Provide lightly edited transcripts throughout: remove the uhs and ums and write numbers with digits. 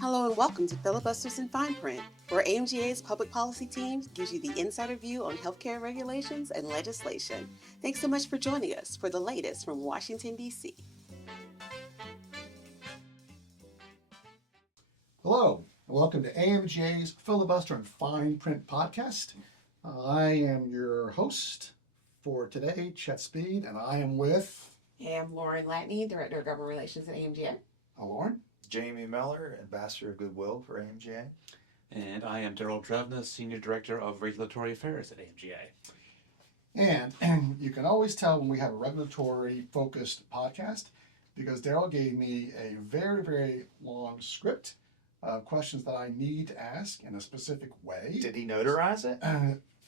Hello and welcome to Filibusters in Fine Print, where AMGA's public policy team gives you the insider view on healthcare regulations and legislation. Thanks so much for joining us for the latest from Washington, D.C. Hello, and welcome to AMGA's Filibuster in Fine Print podcast. I am your host for today, Chet Speed, and I am with... Hey, I'm Lauren Latney, Director of Government Relations at AMGA. Lauren. Jamie Miller, Ambassador of Goodwill for AMGA. And I am Daryl Drevna, Senior Director of Regulatory Affairs at AMGA. And you can always tell when we have a regulatory-focused podcast because Daryl gave me a very, very long script of questions that I need to ask in a specific way. Did he notarize it?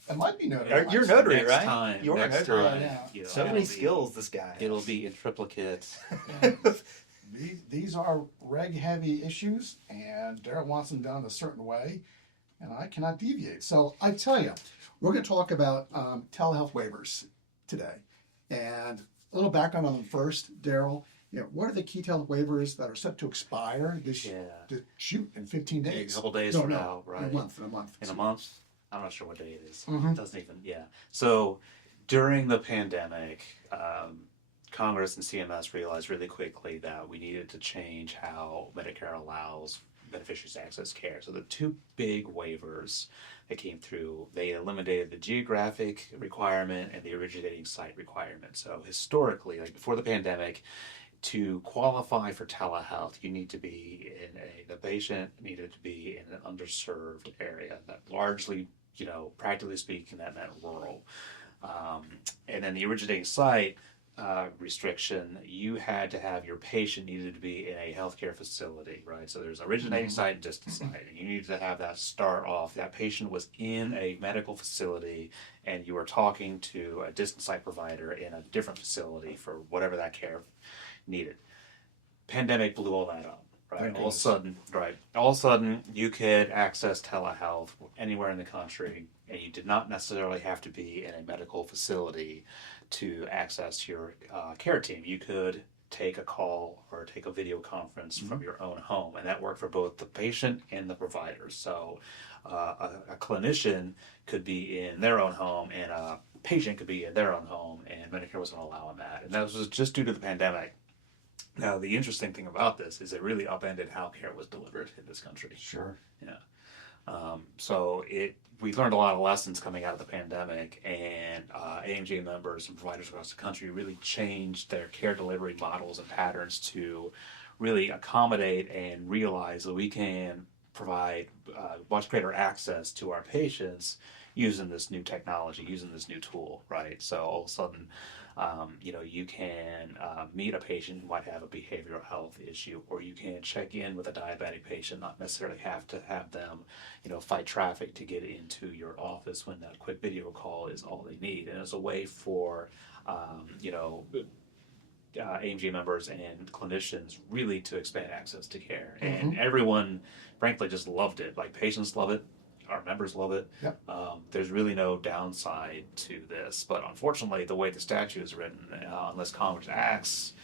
It might be notarized. You're notary, Next right? time, You're next notary. time, Yeah. you know, So it'll many be- skills, this guy. It'll be in triplicate. These are reg-heavy issues, and Daryl wants them done a certain way, and I cannot deviate. So I tell you, we're going to talk about telehealth waivers today. And a little background on them first, Daryl. What are the key telehealth waivers that are set to expire this shoot in 15 days? A couple days No, from no, now, right? In a month. In a month? I'm not sure what day it is. Mhm. It doesn't even, So during the pandemic, Congress and CMS realized really quickly that we needed to change how Medicare allows beneficiaries to access care. So the two big waivers that came through, they eliminated the geographic requirement and the originating site requirement. So historically, like before the pandemic, to qualify for telehealth, you need to be the patient needed to be in an underserved area that largely, practically speaking, that meant rural. And then the originating site restriction, you had to have your patient needed to be in a healthcare facility, right? So there's originating site and distant site, and you needed to have that start off. That patient was in a medical facility, and you were talking to a distant site provider in a different facility for whatever that care needed. Pandemic blew all that up, right? All of a sudden, you could access telehealth anywhere in the country, and you did not necessarily have to be in a medical facility to access your care team. You could take a call or take a video conference from your own home, and that worked for both the patient and the provider. So a clinician could be in their own home, and a patient could be in their own home, and Medicare wasn't allowing that. And that was just due to the pandemic. Now, the interesting thing about this is it really upended how care was delivered in this country. Sure. Yeah. We learned a lot of lessons coming out of the pandemic, and AMG members and providers across the country really changed their care delivery models and patterns to really accommodate and realize that we can provide much greater access to our patients using this new technology, using this new tool, right? So all of a sudden, you can meet a patient who might have a behavioral health issue, or you can check in with a diabetic patient, not necessarily have to have them, fight traffic to get into your office when that quick video call is all they need. And it's a way for, AMG members and clinicians really to expand access to care. And everyone, frankly, just loved it. Like patients love it. Our members love it. Yep. There's really no downside to this, but unfortunately, the way the statute is written, unless Congress acts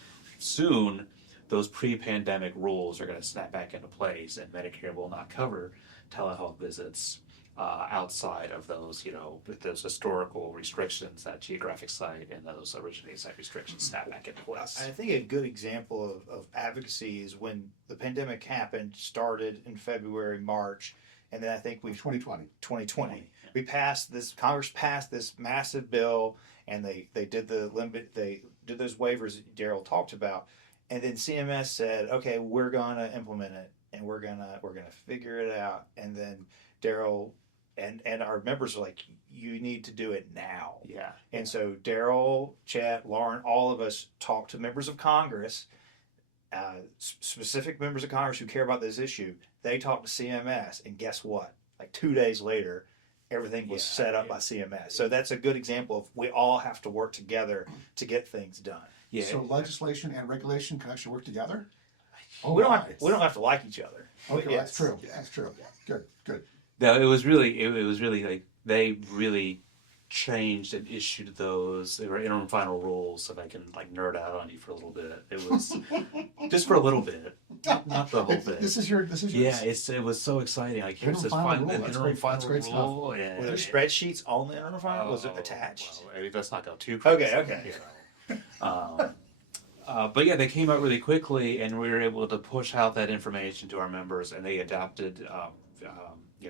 soon, those pre-pandemic rules are going to snap back into place, and Medicare will not cover telehealth visits outside of those, with those historical restrictions, that geographic site and those originating site restrictions snap back into place. I think a good example of advocacy is when the pandemic happened, started in February, March, and then I think 2020. We passed this, Congress passed this massive bill, and they did they did those waivers Daryl talked about, and then CMS said, okay, we're gonna implement it, and we're gonna figure it out. And then Daryl and our members are like, you need to do it now. Yeah. And so Daryl, Chet, Lauren, all of us talked to members of Congress, specific members of Congress who care about this issue. They talked to CMS, and guess what? Like 2 days later, everything was set up by CMS. So that's a good example of we all have to work together to get things done. Yeah. So legislation and regulation can actually work together? We don't have to like each other. Okay, Yes. that's true. That's true. Good. No, it was really like they really changed and issued those. They were interim final rules. If I can like nerd out on you for a little bit, it was just for a little bit, not the whole thing. This is yours. Yeah, it was so exciting. Like here's this Interim final final rule. That's interim great. That's final great stuff. rule, and Were there spreadsheets on the interim final? Was it attached? Well, I mean, let's not go too Okay, crazy. okay. You know. But yeah, they came out really quickly, and we were able to push out that information to our members, and they adopted.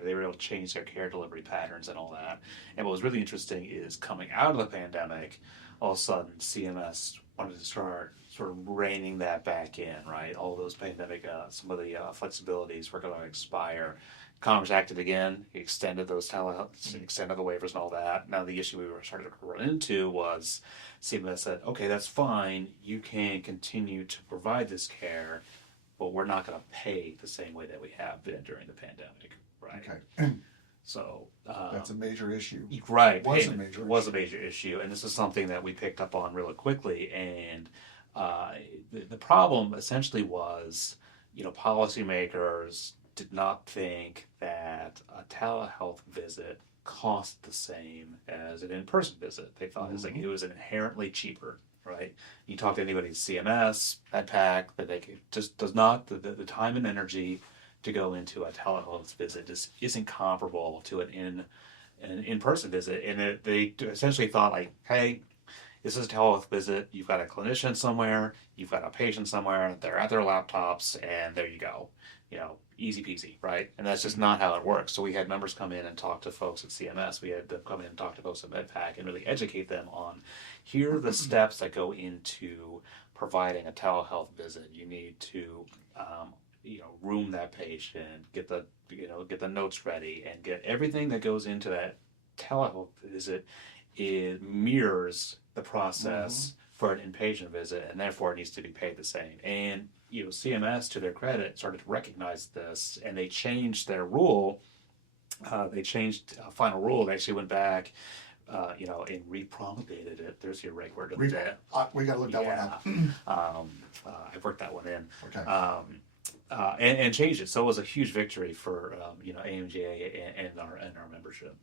They were able to change their care delivery patterns and all that. And what was really interesting is coming out of the pandemic, all of a sudden CMS wanted to start sort of reining that back in, right? All those pandemic, some of the flexibilities were going to expire. Congress acted again, extended those telehealth, extended the waivers and all that. Now the issue we were starting to run into was CMS said, okay, that's fine, you can continue to provide this care, but we're not going to pay the same way that we have been during the pandemic, right? Okay. So That's a major issue. right, Was a payment major was issue. a major issue, and this is something that we picked up on really quickly. And the problem essentially was, policymakers did not think that a telehealth visit cost the same as an in-person visit. They thought it was inherently cheaper, right? You talk to anybody at CMS, MedPAC, that they just does not the time and energy to go into a telehealth visit just isn't comparable to an in-person visit. And they essentially thought like, hey, this is a telehealth visit. You've got a clinician somewhere, you've got a patient somewhere, they're at their laptops, and there you go. Easy peasy, right? And that's just not how it works. So we had members come in and talk to folks at CMS. We had them come in and talk to folks at MedPAC and really educate them on here are the steps that go into providing a telehealth visit. You need to room that patient, get the notes ready, and get everything that goes into that telehealth visit. It mirrors the process for an inpatient visit, and therefore it needs to be paid the same. And CMS, to their credit, started to recognize this, and they changed their rule. They changed a final rule. They actually went back, and repromulgated it. There's your right word of the day. We got to look that one up. I worked that one in. Okay. And changed it. So it was a huge victory for AMGA and our membership.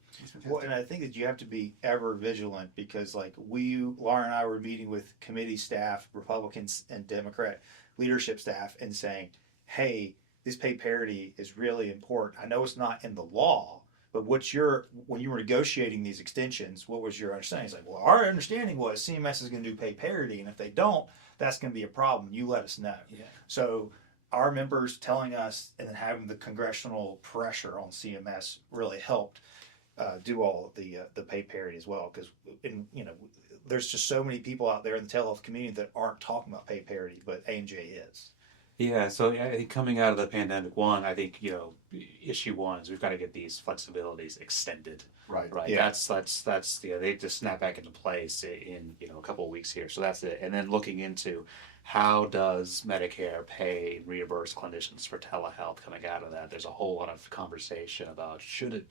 Well, and I think that you have to be ever vigilant because, like, Laura and I were meeting with committee staff, Republicans and Democrat leadership staff, and saying, "Hey, this pay parity is really important. I know it's not in the law, but when you were negotiating these extensions, what was your understanding?" It's like, well, our understanding was CMS is going to do pay parity, and if they don't, that's going to be a problem. You let us know. Yeah. So our members telling us and then having the congressional pressure on CMS really helped do all of the pay parity as well, because there's just so many people out there in the telehealth community that aren't talking about pay parity, but AMJ is. Yeah, so I think coming out of the pandemic, issue one is we've got to get these flexibilities extended. Right. Yeah. That's they just snap back into place in a couple of weeks here. So that's it. And then looking into how does Medicare pay and reimburse clinicians for telehealth coming out of that? There's a whole lot of conversation about should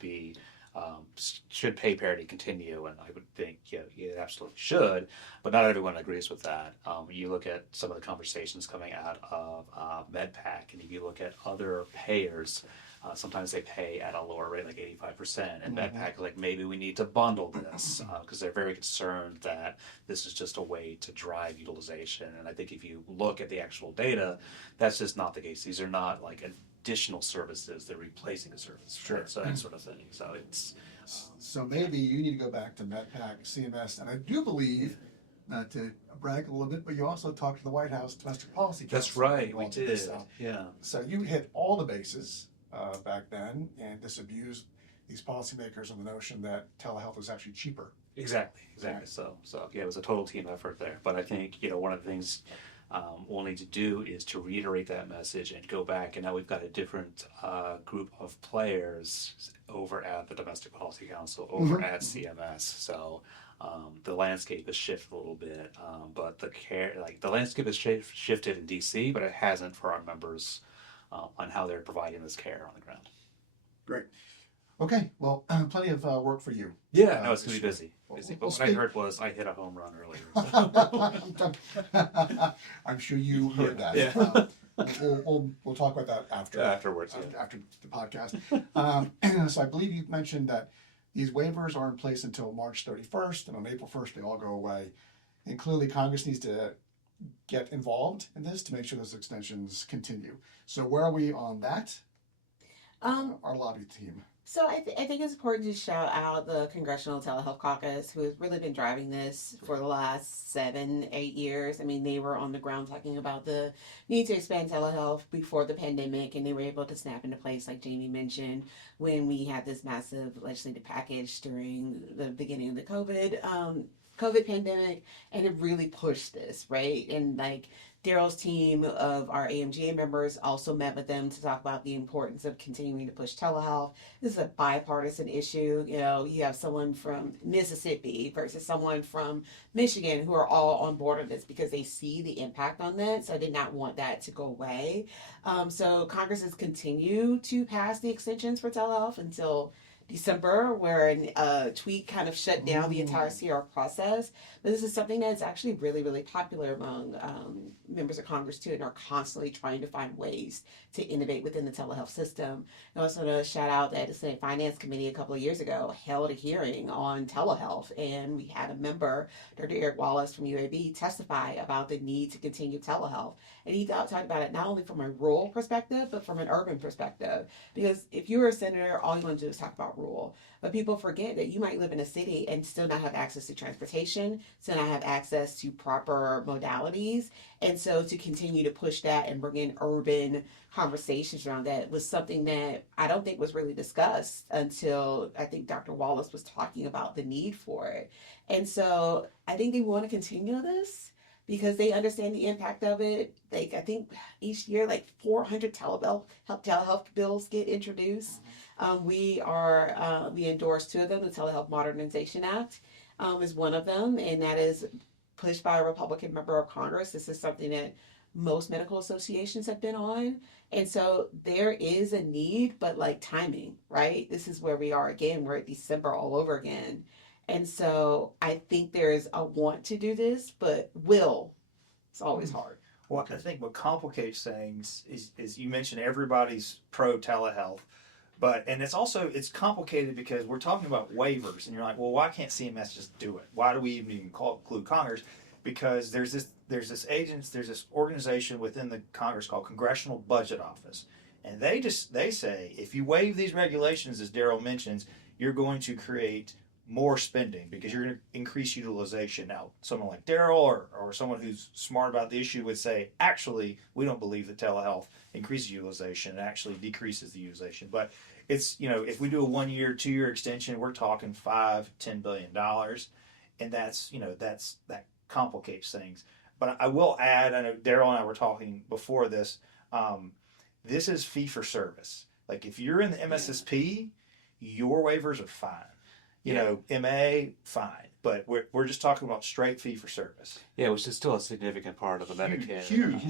pay parity continue, and I would think it absolutely should, but not everyone agrees with that. You look at some of the conversations coming out of MedPAC, and if you look at other payers, sometimes they pay at a lower rate, like 85%, and MedPAC is like, maybe we need to bundle this, because they're very concerned that this is just a way to drive utilization. And I think if you look at the actual data, that's just not the case. These are not like additional services, they're replacing a service. Sure. Right? So that sort of thing. So it's So maybe you need to go back to MedPAC, CMS, and I do believe, not to brag a little bit, but you also talked to the White House Domestic Policy Council. that's right, You we all did this did. stuff. Yeah. So you hit all the bases back then and disabused these policymakers of the notion that telehealth was actually cheaper. Exactly. So yeah, it was a total team effort there. But I think one of the things we'll need to do is to reiterate that message and go back. And now we've got a different group of players over at the Domestic Policy Council, over at CMS. So the landscape has shifted a little bit, but the landscape has shifted in DC, but it hasn't for our members on how they're providing this care on the ground. Great. Okay, well, plenty of work for you. Yeah, no, it's going to be busy. Well, But what I heard was I hit a home run earlier. I'm sure you heard that. Yeah. We'll talk about that afterwards. Yeah. After the podcast. So I believe you mentioned that These waivers are in place until March 31st, and on April 1st, they all go away. And clearly, Congress needs to get involved in this to make sure those extensions continue. So where are we on that? Our lobby team. So I think it's important to shout out the Congressional Telehealth Caucus, who has really been driving this for the last 7, 8 years. I mean, they were on the ground talking about the need to expand telehealth before the pandemic, and they were able to snap into place, like Jamie mentioned, when we had this massive legislative package during the beginning of the COVID pandemic, and it really pushed this, right? And like Daryl's team of our AMGA members also met with them to talk about the importance of continuing to push telehealth. This is a bipartisan issue. You know, you have someone from Mississippi versus someone from Michigan who are all on board with this because they see the impact on that. So I did not want that to go away. So Congress has continued to pass the extensions for telehealth until December, where a tweet kind of shut down the entire CR process. But this is something that's actually really, really popular among members of Congress too, and are constantly trying to find ways to innovate within the telehealth system. And also to shout out that the Senate Finance Committee a couple of years ago held a hearing on telehealth, and we had a member, Dr. Eric Wallace from UAB, testify about the need to continue telehealth. And he talked about it not only from a rural perspective, but from an urban perspective. Because if you're a senator, all you want to do is talk about rural. But people forget that you might live in a city and still not have access to transportation, still not have access to proper modalities. And so to continue to push that and bring in urban conversations around that was something that I don't think was really discussed until I think Dr. Wallace was talking about the need for it. And so I think they want to continue this because they understand the impact of it. Like I think each year, like 400 telehealth bills get introduced. We endorsed 2 of them. The Telehealth Modernization Act is one of them, and that is pushed by a Republican member of Congress. This is something that most medical associations have been on. And so there is a need, but like timing, right? This is where we are again. We're at December all over again. And so I think there is a want to do this, but it's always hard. Well, I think what complicates things is you mentioned everybody's pro telehealth, and it's complicated because we're talking about waivers, and you're like, well, why can't CMS just do it? Why do we even include Congress? Because there's this organization within the Congress called Congressional Budget Office, and they say if you waive these regulations, as Daryl mentions, you're going to create more spending because you're going to increase utilization. Now, someone like Daryl or someone who's smart about the issue would say, actually, we don't believe that telehealth increases utilization. It actually decreases the utilization. But it's, if we do a 1-year, 2-year extension, we're talking $5-10 billion. And that complicates things. But I will add, I know Daryl and I were talking before this, this is fee for service. Like if you're in the MSSP, your waivers are fine. MA, fine. But we're just talking about straight fee for service. Yeah, which is still a significant part of the Medicare. Huge.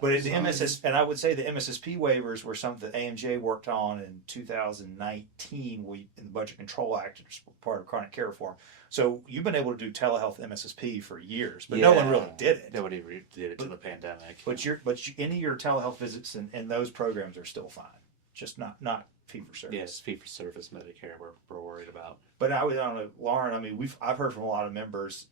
But in the and I would say the MSSP waivers were something that AMJ worked on in 2019 in the Budget Control Act as part of chronic care reform. So you've been able to do telehealth MSSP for years, but no one really did it. Nobody did it to the pandemic. But any of your telehealth visits and those programs are still fine, just not fee for service. Yes, fee for service Medicare we're worried about. But I don't know, Lauren. I mean, I've heard from a lot of members.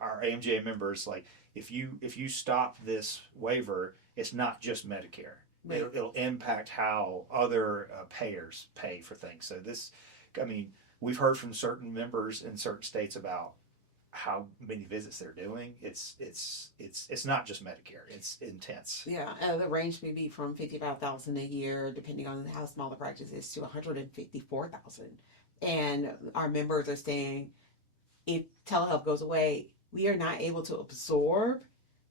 Our AMGA members, like if you stop this waiver, it's not just Medicare. Right. It'll impact how other payers pay for things. So we've heard from certain members in certain states about how many visits they're doing. It's not just Medicare. It's intense. Yeah, the range may be from $55,000 a year, depending on how small the practice is, to $154,000. And our members are saying, if telehealth goes away, we are not able to absorb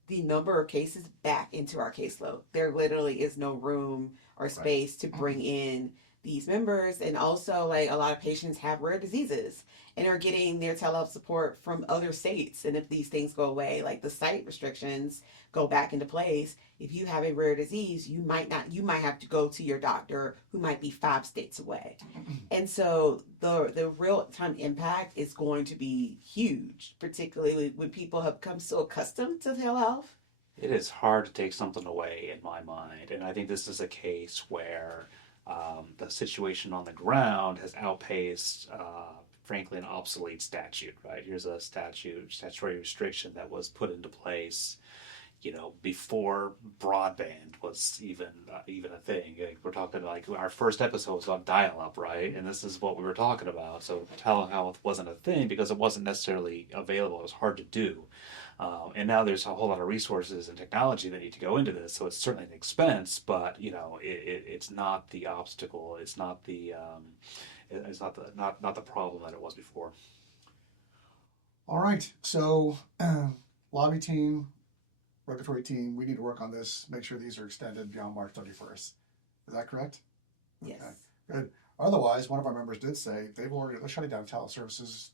the number of cases back into our caseload. There literally is no room or space to bring in these members. And also, like, a lot of patients have rare diseases and are getting their telehealth support from other states. And if these things go away, like the site restrictions go back into place, if you have a rare disease, you might have to go to your doctor who might be 5 states away. And so the real time impact is going to be huge, particularly when people have become so accustomed to telehealth. It is hard to take something away in my mind. And I think this is a case where the situation on the ground has outpaced, frankly, an obsolete statute, right? Here's a statutory restriction that was put into place, before broadband was even a thing. Like, we're talking like our first episode was on dial-up, right? And this is what we were talking about. So telehealth wasn't a thing because it wasn't necessarily available. It was hard to do. And now there's a whole lot of resources and technology that need to go into this. So it's certainly an expense, but it's not the obstacle. It's not the not the problem that it was before. All right. So lobby team, regulatory team, we need to work on this, make sure these are extended beyond March 31st. Is that correct? Yes. Okay, good. Otherwise, one of our members did say they're shutting down teleservices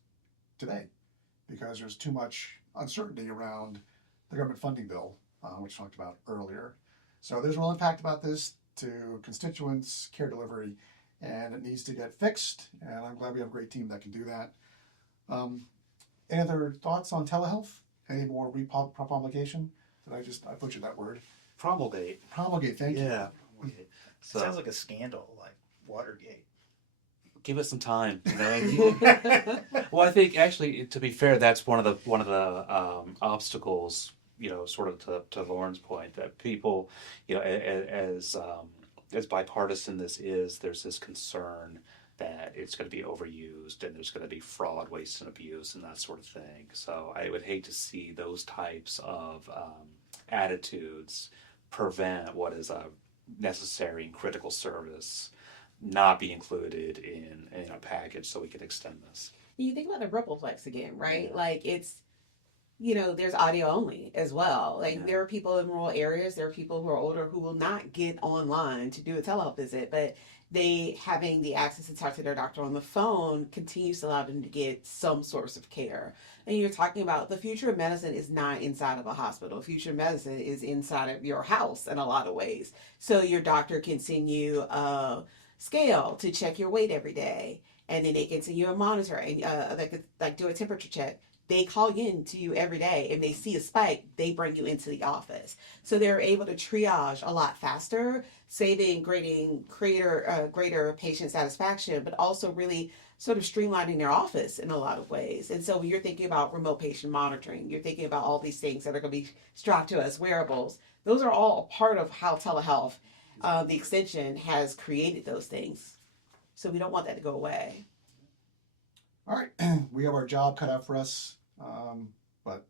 today because there's too much uncertainty around the government funding bill, which we talked about earlier. So there's a real impact about this to constituents, care delivery, and it needs to get fixed. And I'm glad we have a great team that can do that. Any other thoughts on telehealth? Any more promulgation? I butchered that word. Promulgate. Promulgate, thank you. Yeah. So, Sounds like a scandal, like Watergate. give it some time. Well, I think actually, to be fair, that's one of the obstacles. Sort of to Lauren's point, that people, as bipartisan this is, there's this concern that it's going to be overused and there's going to be fraud, waste, and abuse and that sort of thing. So I would hate to see those types of attitudes prevent what is a necessary and critical service not be included in a package so we can extend this. You think about the Rippleplex again, right? Yeah. Like it's, there's audio only as well. Like Yeah. there are people in rural areas, there are people who are older who will not get online to do a telehealth visit, but they having the access to talk to their doctor on the phone continues to allow them to get some source of care. And you're talking about the future of medicine is not inside of a hospital. Future medicine is inside of your house in a lot of ways. So your doctor can send you a scale to check your weight every day, and then they can send you a monitor and they could like do a temperature check. They call in to you every day, and they see a spike, they bring you into the office. So they're able to triage a lot faster, saving greater patient satisfaction, but also really sort of streamlining their office in a lot of ways. And so when you're thinking about remote patient monitoring, you're thinking about all these things that are going to be strapped to us, wearables. Those are all a part of how telehealth, the extension, has created those things. So we don't want that to go away. All right, we have our job cut out for us, but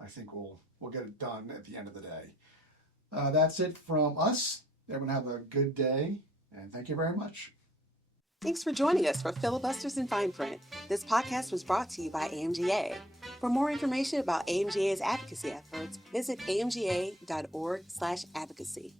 I think we'll get it done at the end of the day. That's it from us. Everyone have a good day, and thank you very much. Thanks for joining us for Filibusters in Fine Print. This podcast was brought to you by AMGA. For more information about AMGA's advocacy efforts, visit amga.org/advocacy.